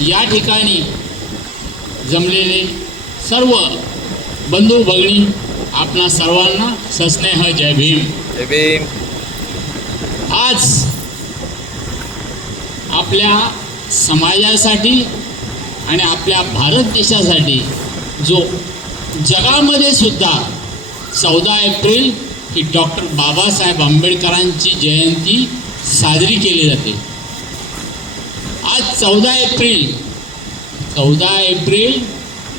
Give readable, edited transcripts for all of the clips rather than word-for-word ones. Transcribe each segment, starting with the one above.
या ठिकाणी जमलेले सर्व बंधू भगिनी आपणा सर्वांना सस्नेह जय भीम. जय भीम. आज आपल्या समाजासाठी आणि आपल्या भारत देशासाठी जो जगामध्ये सुद्धा 14 एप्रिल ही डॉक्टर बाबासाहेब आंबेडकरांची जयंती साजरी केली जाते. आज 14 एप्रिल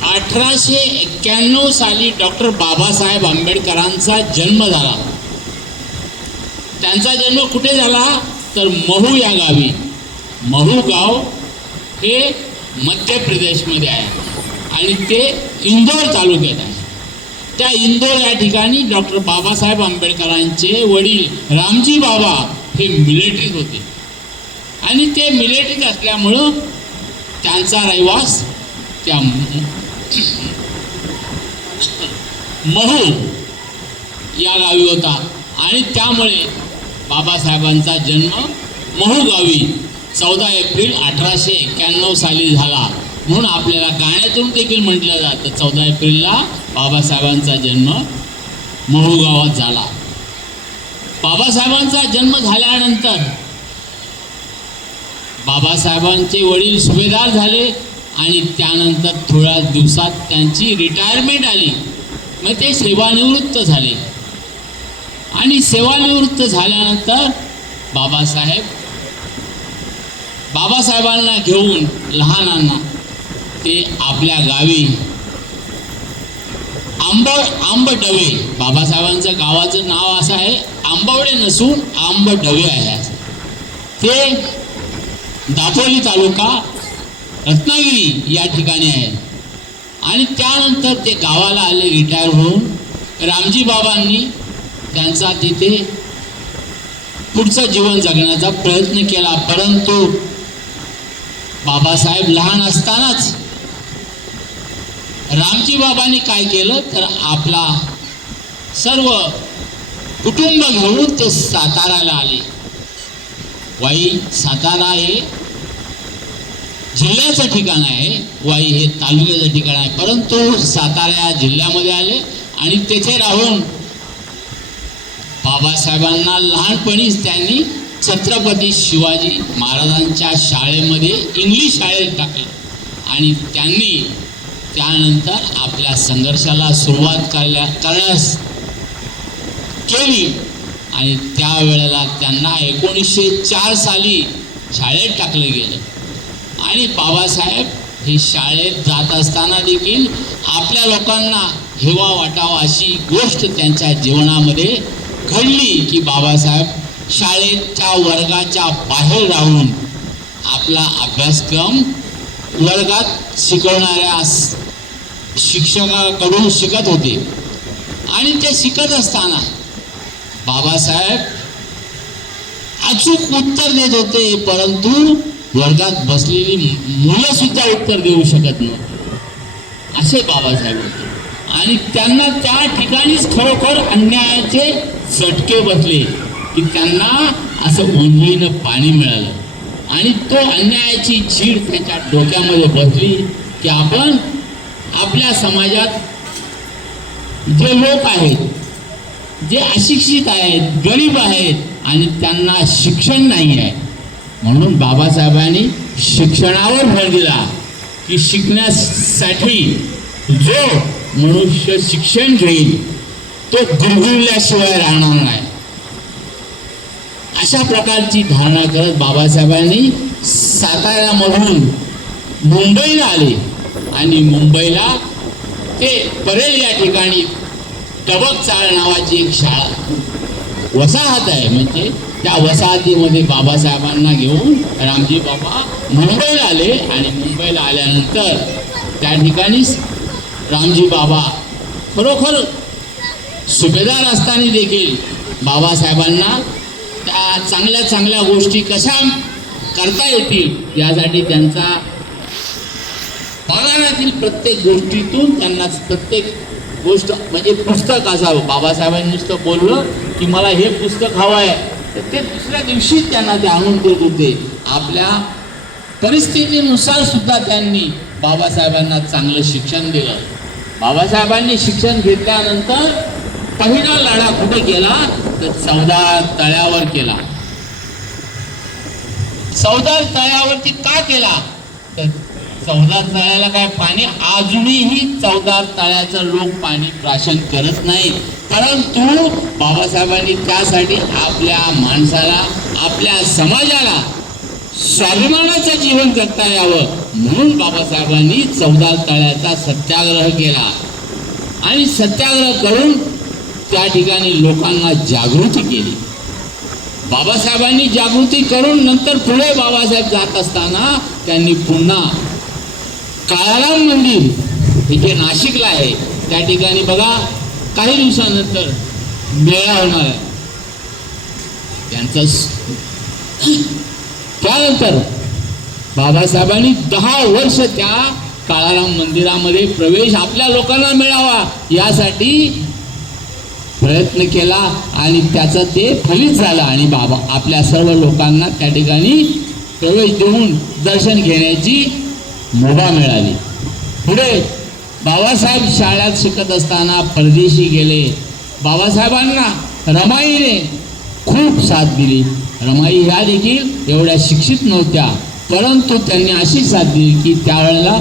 1891 साली डॉक्टर बाबासाहेब आंबेडकरांचा जन्म झाला. त्यांचा जन्म कुठे झाला तर महू या गावी. महू गाव हे मध्य प्रदेशमध्ये आहे आणि ते इंदोर तालुक्यात आहे. त्या इंदोर या ठिकाणी डॉक्टर बाबासाहेब आंबेडकरांचे वडील रामजी बाबा हे मिलिटरीत होते आणि ते मिलिटरीत असल्यामुळं त्यांचा रहिवास त्या महू या गावी होता आणि त्यामुळे बाबासाहेबांचा जन्म महू गावी 14 एप्रिल 1891 साली झाला. म्हणून आपल्याला गाण्यातून देखील म्हटलं जातं 14 एप्रिलला बाबासाहेबांचा जन्म महू गावात झाला. बाबासाहेबांचा जन्म झाल्यानंतर बाबासाहेबांचे वडील सुभेदार झाले आणि त्यानंतर थोड्या दिवसात त्यांची रिटायरमेंट आली. मग ते सेवानिवृत्त झाले आणि सेवानिवृत्त झाल्यानंतर बाबासाहेबांना घेऊन लहानांना ते आपल्या गावी आंबडवे, बाबासाहेबांचं गावाचं नाव असं आहे, आंबवडे नसून आंबडवे आहे. ते दापोली तालुका रत्नागिरी या ठिकाणी आहे. आणि त्यानंतर ते गावाला आले रिटायर होऊन. रामजी बाबांनी त्यांचा तिथे पुढचं जीवन जगण्याचा प्रयत्न केला, परंतु बाबासाहेब लहान असतानाच रामजी बाबांनी काय केलं तर आपला सर्व कुटुंब घेऊन ते साताराला आले. वाई सातारा हे जिल्ह्याचं ठिकाण आहे, वाई हे तालुक्याचं ठिकाण आहे, परंतु सातारा जिल्ह्यामध्ये आले आणि तेथे राहून बाबासाहेबांना लहानपणीच त्यांनी छत्रपती शिवाजी महाराजांच्या शाळेमध्ये इंग्लिश शाळेत टाकले आणि त्यांनी त्यानंतर आपल्या संघर्षाला सुरुवात करण्यास केली आणि त्यावेळेला त्यांना 1904 साली शाळेत टाकलं गेलं. आणि बाबासाहेब हे शाळेत जात असताना देखील आपल्या लोकांना हेवा वाटावा अशी गोष्ट त्यांच्या जीवनामध्ये घडली की बाबासाहेब शाळेच्या वर्गाच्या बाहेर राहून आपला अभ्यासक्रम वर्गात शिकवणाऱ्या शिक्षकाकडून शिकत होते. आणि ते शिकत असताना बाबासाहेब अचूक उत्तर देत होते, परंतु वर्गात बसलेली मुलं सुद्धा उत्तर देऊ शकत नव्हते असे बाबासाहेब होते. आणि त्यांना त्या ठिकाणीच खरोखर अन्यायाचे झटके बसले की त्यांना असं उंजळीनं पाणी मिळालं आणि तो अन्यायाची चीड त्याच्या डोक्यामध्ये बसली की आपण आपल्या समाजात जे लोक आहेत, जे अशिक्षित आहेत, गरीब आहेत आणि त्यांना शिक्षण नाही आहे, म्हणून बाबासाहेबांनी शिक्षणावर भर दिला की शिकण्यासाठी जो मनुष्य शिक्षण घेईल तो गुरगुरल्याशिवाय राहणार नाही अशा प्रकारची धारणा करत बाबासाहेबांनी साताऱ्यामधून मुंबईला आले आणि मुंबईला ते परेल या ठिकाणी टबक चाळ नावाची एक शाळा वसाहत आहे, म्हणजे त्या वसाहतीमध्ये बाबासाहेबांना घेऊन रामजी बाबा मुंबईला आले. आणि मुंबईला आल्यानंतर त्या ठिकाणीच रामजी बाबा खरोखर सुभेदार असताना देखील बाबासाहेबांना त्या चांगल्या चांगल्या गोष्टी कशा करता येतील यासाठी त्यांचा पगारातील प्रत्येक गोष्टीतून त्यांना प्रत्येक गोष्ट म्हणजे पुस्तक असावं. बाबासाहेबांनी नुसतं बोललं की मला हे पुस्तक हवं आहे तर ते दुसऱ्या दिवशीच त्यांना ते आणून देत होते. आपल्या परिस्थितीनुसार सुद्धा त्यांनी बाबासाहेबांना चांगलं शिक्षण दिलं. बाबासाहेबांनी शिक्षण घेतल्यानंतर पहिला लढा कुठे केला तर चौदार तळ्यावर केला. चौदार तळ्यावरती का केला तर चौदार तळ्याला काय पाणी अजूनही चौदार तळ्याचं लोक पाणी प्राशन करत नाही, परंतु बाबासाहेबांनी त्यासाठी आपल्या माणसाला आपल्या समाजाला स्वाभिमानाचं जीवन जगता यावं म्हणून बाबासाहेबांनी चौदार तळ्याचा सत्याग्रह केला आणि सत्याग्रह करून त्या ठिकाणी लोकांना जागृती केली. बाबासाहेबांनी जागृती करून नंतर पुढे बाबासाहेब जात असताना त्यांनी पुन्हा काळाराम मंदिर हे जे नाशिकला आहे त्या ठिकाणी बघा काही दिवसानंतर मेळा होणार आहे त्यांचा. त्यानंतर बाबासाहेबांनी 10 वर्ष त्या काळाराम मंदिरामध्ये प्रवेश आपल्या लोकांना मिळावा यासाठी प्रयत्न केला आणि त्याचं ते फलित झालं आणि बाबा आपल्या सर्व लोकांना त्या ठिकाणी प्रवेश देऊन दर्शन घेण्याची मुभा मिळाली. पुढे बाबासाहेब शाळेत शिकत असताना परदेशी गेले. बाबासाहेबांना रमाईने खूप साथ दिली. रमाई ह्या देखील एवढ्या शिक्षित नव्हत्या, परंतु त्यांनी अशी साथ दिली की त्यावेळेला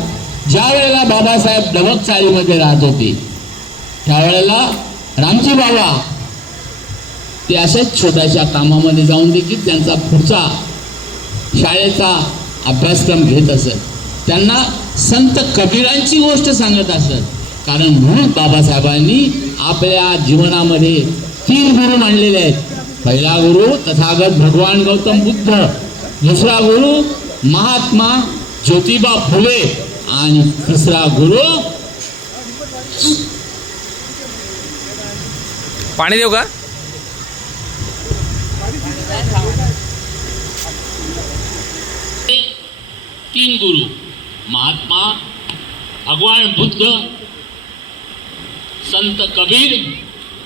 ज्या वेळेला बाबासाहेब डबकचाळीमध्ये राहत होते त्यावेळेला रामजी बाबा ते अशाच छोट्याशा कामामध्ये जाऊन देखील त्यांचा पुढचा शाळेचा अभ्यासक्रम घेत असत. त्यांना संत कबीरांची गोष्ट सांगत असत. कारण म्हणून बाबासाहेबांनी आपल्या जीवनामध्ये 3 गुरु मानलेले आहेत. पहिला गुरु तथागत भगवान गौतम बुद्ध, दुसरा गुरु महात्मा ज्योतिबा फुले आणि तिसरा गुरु पाणी देऊ का? तीन गुरु महात्मा भगवान बुद्ध, संत कबीर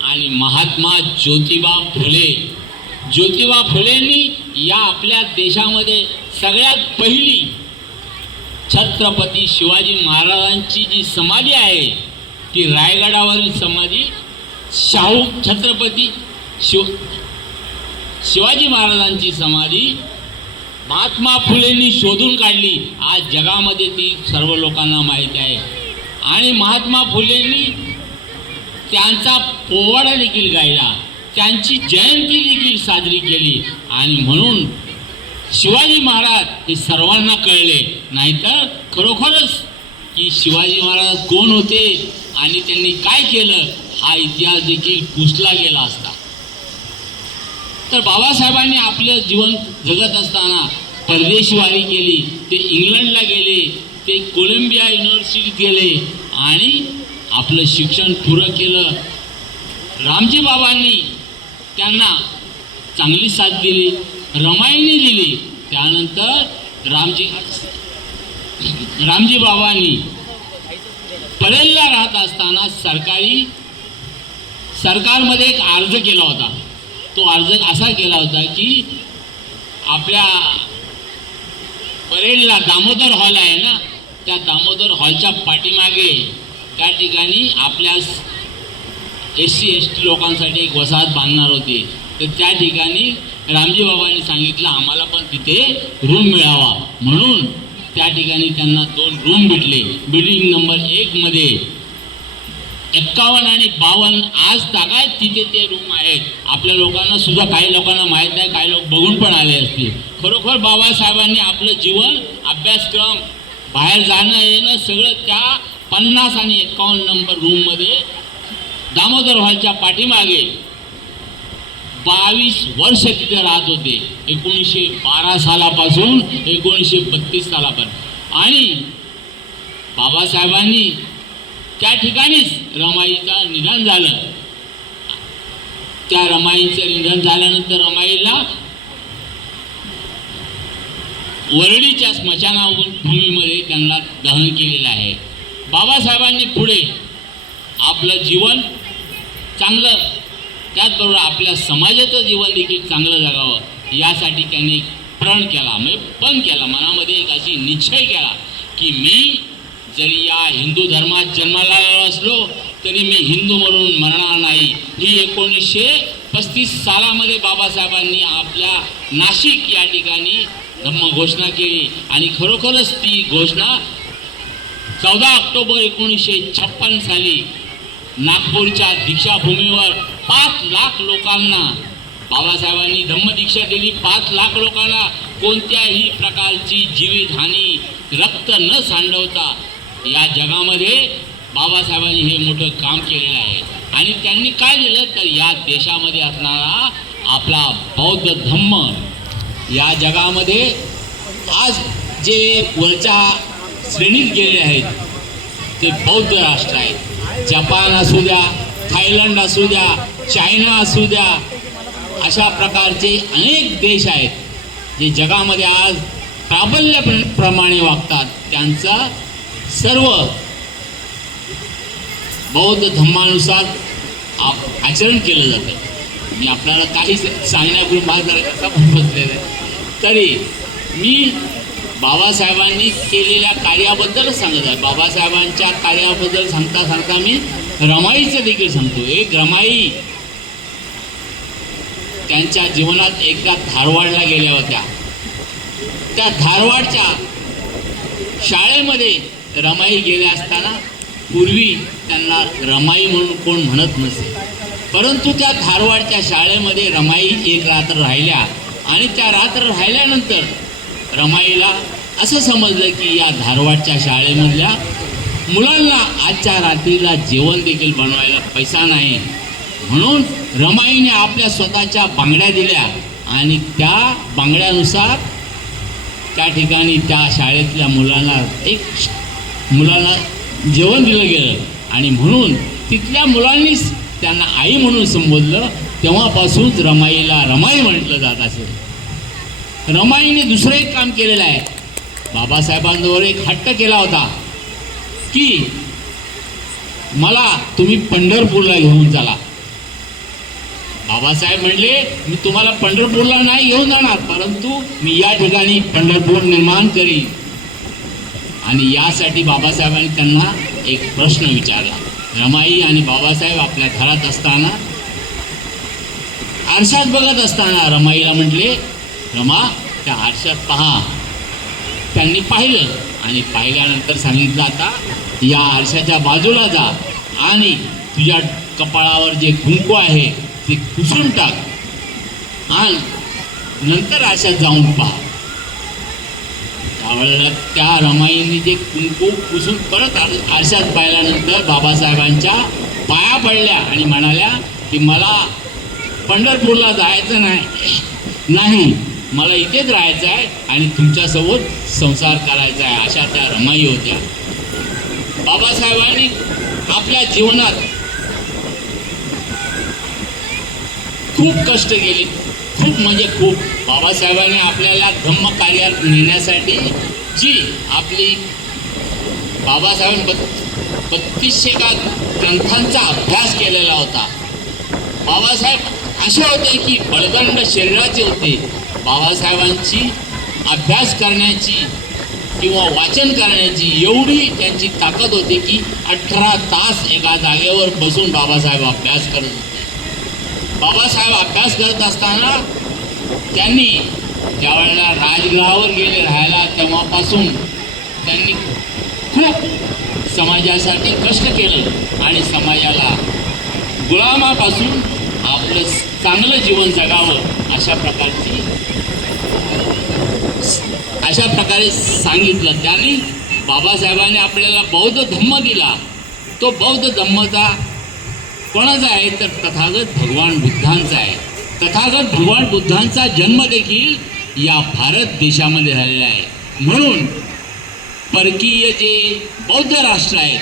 आणि महात्मा ज्योतिबा फुले. ज्योतिबा फुलेंनी या आपल्या देशामध्ये सगळ्यात पहिली छत्रपती शिवाजी महाराजांची जी समाधी आहे ती रायगडावरील समाधी शाहू छत्रपती शिवाजी महाराजांची समाधी महात्मा फुलेंनी शोधून काढली. आज जगामध्ये ती सर्व लोकांना माहीत आहे आणि महात्मा फुलेंनी त्यांचा पोवाडा देखील गायला, त्यांची जयंती देखील साजरी केली आणि म्हणून शिवाजी महाराज हे सर्वांना कळले. नाहीतर खरोखरच की शिवाजी महाराज कोण होते आणि त्यांनी काय केलं हा इतिहास देखील पुसला गेला असता. तर बाबासाहेबांनी आपलं जीवन जगत असताना परदेशवारी केली. ते इंग्लंडला गेले, ते कोलंबिया युनिव्हर्सिटीत गेले आणि आपलं शिक्षण पुरं केलं. रामजी बाबांनी त्यांना चांगली साथ दिली, रमाईने दिली. त्यानंतर रामजी बाबांनी परेलला राहत असताना सरकारमध्ये एक अर्ज केला होता. तो अर्ज असा केला होता की आपल्या परेलला दामोदर हॉल आहे ना, त्या दामोदर हॉलच्या पाठीमागे त्या ठिकाणी आपल्या SC ST लोकांसाठी एक वसाहत बांधणार होते. तर त्या ठिकाणी रामजी बाबांनी सांगितलं आम्हाला पण तिथे रूम मिळावा, म्हणून त्या ठिकाणी त्यांना 2 रूम भेटले. बिल्डिंग नंबर 1 मध्ये 51 आणि 52 आज तागायत तिथे ते रूम आहेत. आपल्या लोकांना सुद्धा काही लोकांना माहीत नाही, काही लोक बघून पण आले असतील. खरोखर बाबासाहेबांनी आपलं जीवन अभ्यासक्रम बाहेर जाणं येणं सगळं त्या 50 आणि 51 नंबर रूममध्ये दामोदर हॉलच्या पाठीमागे 22 वर्ष तिथे राहत होते. 1912 सालापासून 1932 सालापर्यंत. आणि बाबासाहेबांनी त्या ठिकाणीच रमाईचं निधन झालं. त्या रमाईचं निधन झाल्यानंतर रमाईला वरळीच्या स्मशानभूमीमध्ये त्यांना दहन केलेलं आहे. बाबासाहेबांनी पुढे आपलं जीवन चांगलं, त्याचबरोबर आपल्या समाजाचं जीवन देखील चांगलं जगावं यासाठी त्यांनी प्रण केला, म्हणजे पण केला, मनामध्ये एक अशी निश्चय केला की मी जरी या हिंदू धर्मात जन्माला आलो असलो तरी मी हिंदू म्हणून मरणार नाही. ही 1935 सालामध्ये बाबासाहेबांनी आपल्या नाशिक या ठिकाणी धम्म घोषणा केली आणि खरोखरच ती घोषणा 14 ऑक्टोबर 1956 साली नागपूरच्या दीक्षाभूमीवर 5 लाख लोकांना बाबासाहेबांनी धम्मदीक्षा दिली. 5 लाख लोकांना कोणत्याही प्रकारची जीवितहानी, रक्त न सांडवता या जगामध्ये बाबासाहेबांनी हे मोठं काम केलेलं आहे. आणि त्यांनी काय दिलं तर या देशामध्ये असणारा आपला बौद्ध धम्म या जगामध्ये आज जे वरच्या श्रेणीत गेलेले आहेत ते बौद्ध राष्ट्र आहेत. जपान असू द्या, थायलंड असू द्या, चायना असू द्या, अशा प्रकारचे अनेक देश आहेत जे जगामध्ये आज प्राबल्याप्रमाणे वागतात. त्यांचा सर्व बौद्ध धम्मानुसार आचरण केलं जातं. मी आपल्याला काही सांगण्यापूर्वी माझा कसा बसलेला आहे तरी मी बाबासाहेबांनी केलेल्या कार्याबद्दलच सांगत आहे. बाबासाहेबांच्या कार्याबद्दल सांगता सांगता मी रमाईचं देखील सांगतो. एक रमाई त्यांच्या जीवनात एकदा धारवाडला गेल्या होत्या. त्या धारवाडच्या शाळेमध्ये रमाई गेल्या असताना पूर्वी त्यांना रमाई म्हणून कोण म्हणत नसे, परंतु त्या धारवाडच्या शाळेमध्ये रमाई एक रात्र राहिल्या आणि त्या रात्र राहिल्यानंतर रमाईला असं समजलं की या धारवाडच्या शाळेमधल्या मुलांना आजच्या रात्रीला जेवण देखील बनवायला पैसा नाही. म्हणून रमाईने आपल्या स्वतःच्या बांगड्या दिल्या आणि त्या बांगड्यानुसार त्या ठिकाणी त्या शाळेतल्या मुलांना जेवण दिलं गेलं आणि म्हणून तिथल्या मुलांनीच त्यांना आई म्हणून संबोधलं. तेव्हापासूनच रमाईला रमाई म्हटलं जात असेल. रमाईने दुसरं एक काम केलेलं आहे. बाबासाहेबांजवळ एक हट्ट केला होता की मला तुम्ही पंढरपूरला घेऊन चला. बाबासाहेब म्हणले मी तुम्हाला पंढरपूरला नाही घेऊन जाणार, परंतु मी या ठिकाणी पंढरपूर निर्माण करीन. आणि यासाठी बाबासाहेबांनी त्यांना एक प्रश्न विचारला. रमाई आणि बाबासाहेब आपल्या घरात असताना आरशात बघत असताना रमाईला म्हटले रमा त्या आरशात पहा. त्यांनी पाहिलं आणि पाहिल्यानंतर सांगितलं आता या आरशाच्या बाजूला जा आणि तुझ्या कपाळावर जे कुंकू आहे ते पुसून टाक आणि नंतर आरशात जाऊन पहा. त्यावेळेला त्या रमाईने जे कुंकू पुसून परत आरशात पाहिल्यानंतर बाबासाहेबांच्या पाया पडल्या आणि म्हणाल्या की मला पंढरपूरला जायचं नाही, मला इथेच राहायचं आहे आणि तुमच्यासोबत संसार करायचा आहे. अशा त्या रमाई होत्या. बाबासाहेबांनी आपल्या जीवनात खूप कष्ट केले, खूप म्हणजे खूप. बाबासाहेबांनी आपल्याला धम्म कार्यात नेण्यासाठी जी आपली बाबासाहेबांनी 3200 ग्रंथांचा अभ्यास केलेला होता. बाबासाहेब असे होते की बळदंड शरीराचे होते. बाबासाहेबांची अभ्यास करण्याची किंवा वाचन करण्याची एवढी त्यांची ताकद होती की 18 तास एका जागेवर बसून बाबासाहेब अभ्यास करत होते. बाबासाहेब अभ्यास करत असताना त्यांनी ज्यावेळेला राजगृहावर गेले राहायला तेव्हापासून त्यांनी खूप समाजासाठी कष्ट केलं आणि समाजाला गुलामापासून आपलं चांगलं जीवन जगावं अशा प्रकारे सांगितलं. त्यांनी बाबासाहेबांनी आपल्याला बौद्ध धम्म दिला. तो बौद्ध धम्मचा कोणाचा आहे तर तथागत भगवान बुद्धांचा आहे. तथागत भगवान बुद्धांचा जन्म देखील या भारत देशामध्ये झालेला आहे. म्हणून परकीय जे बौद्ध राष्ट्र आहेत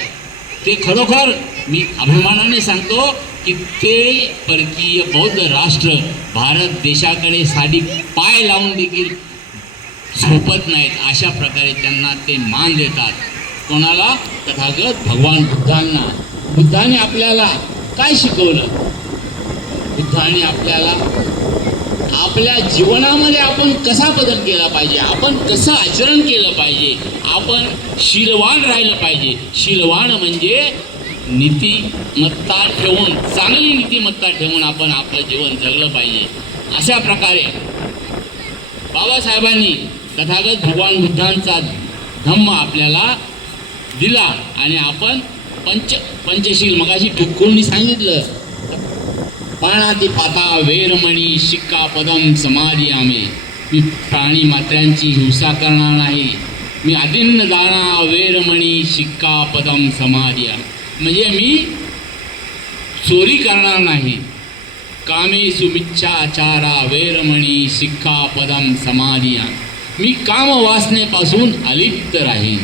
ते खरोखर मी अभिमानाने सांगतो की ते परकीय बौद्ध राष्ट्र भारत देशाकडे साधी पाय लावून देखील झोपत नाहीत. अशा प्रकारे त्यांना ते मान देतात. कोणाला? तथागत भगवान बुद्धांना. बुद्धाने आपल्याला काय शिकवलं? बुद्धाने आपल्याला आपल्या जीवनामध्ये आपण कसा बदल केला पाहिजे, आपण कसं आचरण केलं पाहिजे, आपण शीलवान राहिलं पाहिजे. शीलवान म्हणजे नीतिमत्ता ठेवून, चांगली नीतिमत्ता ठेवून आपण आपलं जीवन जगलं पाहिजे. अशा प्रकारे बाबासाहेबांनी तथागत भगवान बुद्धांचा धम्म आपल्याला दिला आणि आपण पंचशील मगाशी ठिकाणी सांगितलं. पाणाती पाता वेरमणी शिक्का पदम समाधियामे. मी प्राणी मात्र्यांची हिंसा करणार नाही. मी अदिन्न दाना वेरमणी शिक्का पदम समाधिया. म्हणजे मी चोरी करणार नाही. कामे सुमिच्छाचारा वेरमणी शिक्का पदम समाधिया. मी कामवासनेपासून अलिप्त राहीन.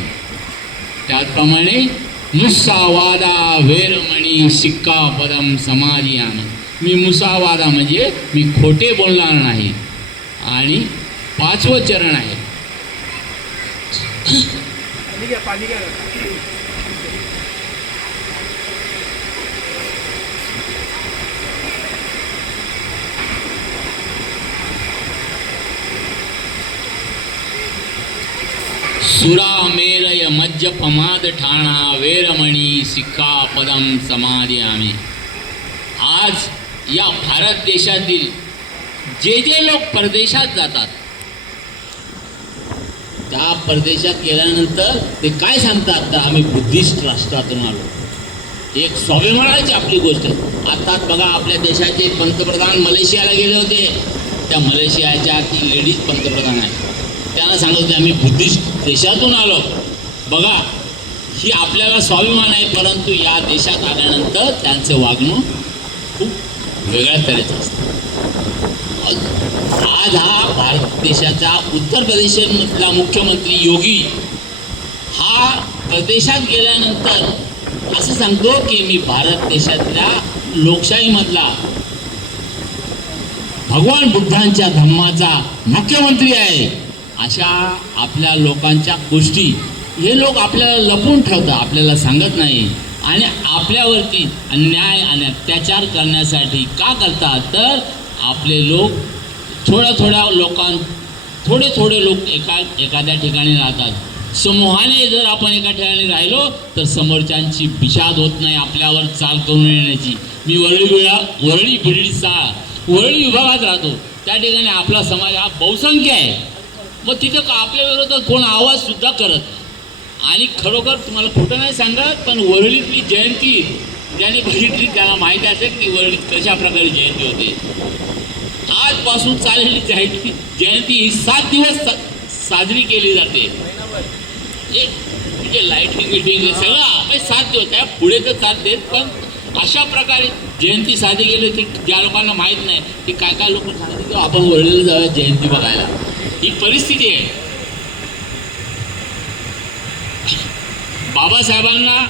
त्याचप्रमाणे मुसावादा वेरमणी शिक्का पदम समाधियान. मी मुसावादा म्हणजे मी खोटे बोलणार नाही. आणि 5वं चरण आहे सुरा मेरय मज्ज पमाद ठाणा वेरमणी शिक्का पदम समाधियामी. आज या भारत देशातील जे लोक परदेशात जातात, त्या परदेशात गेल्यानंतर ते काय सांगतात, तर आम्ही बुद्धिस्ट राष्ट्रातून आलो. एक स्वाभिमानाची आपली गोष्ट आहे. आताच बघा आपल्या देशाचे पंतप्रधान मलेशियाला गेले होते. त्या मलेशियाच्या ती लेडीज पंतप्रधान आहे. त्यांना सांगत होते आम्ही बुद्धिस्ट देशातून आलो. बघा ही आपल्याला स्वाभिमान आहे, परंतु या देशात आल्यानंतर त्यांचं वागणं खूप वेगळ्या तऱ्हेचं असतं. आज हा भारत देशाचा उत्तर प्रदेशमधला मुख्यमंत्री योगी हा परदेशात गेल्यानंतर असं सांगतो की मी भारत देशातल्या लोकशाहीमधला भगवान बुद्धांच्या धम्माचा मुख्यमंत्री आहे. अशा आपल्या लोकांच्या गोष्टी हे लोक आपल्याला लपवून ठेवतात, आपल्याला सांगत नाही. आणि आपल्यावरती अन्याय आणि अत्याचार करण्यासाठी का करतात, तर आपले लोक थोडे लोक एखाद्या ठिकाणी राहतात. समूहाने जर आपण एका ठिकाणी राहिलो तर समोरच्यांची बिशाद होत नाही आपल्यावर चाल करून येण्याची. मी वरळी विभागात राहतो. त्या ठिकाणी आपला समाज हा बहुसंख्य आहे. मग तिथं आपल्या विरोधात कोण आवाज सुद्धा करत. आणि खरोखर तुम्हाला खोटं नाही सांगत, पण वरळीतली जयंती ज्याने बघितली त्याला माहिती असेल की वरळीत कशा प्रकारे जयंती होते. आजपासून चाललेली जयंती ही 7 दिवस साजरी केली जाते. म्हणजे लाईटिंग मिटिंग सगळं 7 दिवस आहे. पुढे तर 7 देत, पण अशा प्रकारे जयंती साजरी केली ती ज्या लोकांना माहीत नाही की काय लोक सांगतात की आपण वरळीला जाऊया जयंती बघायला. ही परिस्थिती आहे. बाबासाहेबांना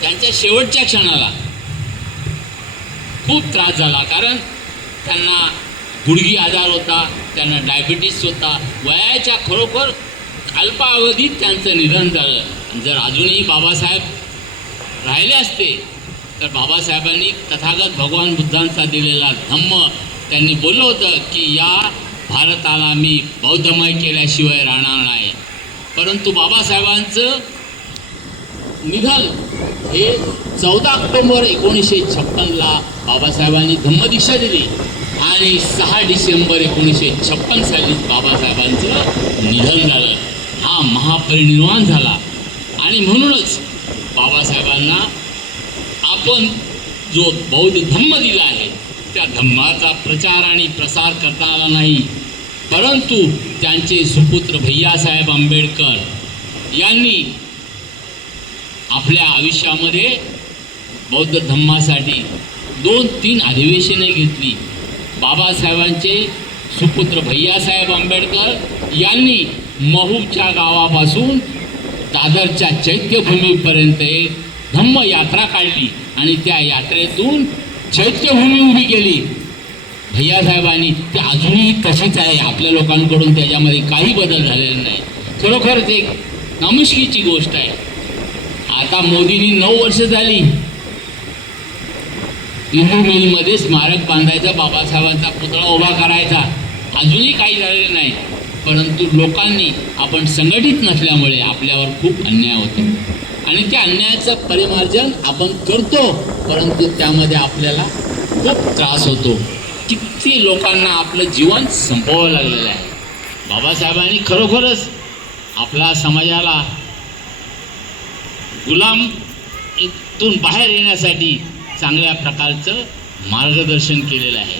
त्यांच्या शेवटच्या क्षणाला खूप त्रास झाला, कारण त्यांना गुडघी आजार होता, त्यांना डायबिटीस होता. वयाच्या खरोखर अल्पावधीत त्यांचं निधन झालं. जर अजूनही बाबासाहेब राहिले असते तर बाबासाहेबांनी तथागत भगवान बुद्धांचा दिलेला धम्म त्यांनी बोललं होतं की या भारताला मी बौद्धमय केल्याशिवाय राहणार नाही. परंतु बाबासाहेबांचं निधन हे 14 ऑक्टोबर 1956ला बाबासाहेबांनी धम्मदीक्षा दिली आणि 6 डिसेंबर 1956 साली बाबासाहेबांचं निधन झालं. हा महापरिनिर्वाण झाला. आणि म्हणूनच बाबासाहेबांना आपण जो बौद्ध धम्म दिला आहे त्या धम्माचा प्रचार आणि प्रसार करता आला नाही, परंतु त्यांचे सुपुत्र भैयासाहेब आंबेडकर यांनी आपल्या आयुष्यामध्ये बौद्ध धम्मासाठी 2-3 अधिवेशने घेतली. बाबासाहेबांचे सुपुत्र भैयासाहेब आंबेडकर यांनी महूच्या गावापासून दादरच्या चैत्यभूमीपर्यंत एक धम्म यात्रा काढली आणि त्या यात्रेतून चैत्यभूमी उभी केली. भैयासाहेबांनी ते अजूनही तशीच आहे. आपल्या लोकांकडून त्याच्यामध्ये काही बदल झालेला नाही. खरोखरच एक नामुष्कीची गोष्ट आहे. आता मोदींनी 9 वर्ष झाली इंदू मिलमध्ये स्मारक बांधायचा, बाबासाहेबांचा पुतळा उभा करायचा, अजूनही काही झालेलं नाही. परंतु लोकांनी, आपण संघटित नसल्यामुळे आपल्यावर खूप अन्याय होतो आणि त्या अन्यायाचं परिमार्जन आपण करतो, परंतु त्यामध्ये आपल्याला खूप त्रास होतो. किती लोकांना आपलं जीवन संपवावं लागलेलं आहे. बाबासाहेबांनी खरोखरच आपला समाजाला गुलाम इथून बाहेर येण्यासाठी चांगल्या प्रकारचं मार्गदर्शन केलेलं आहे.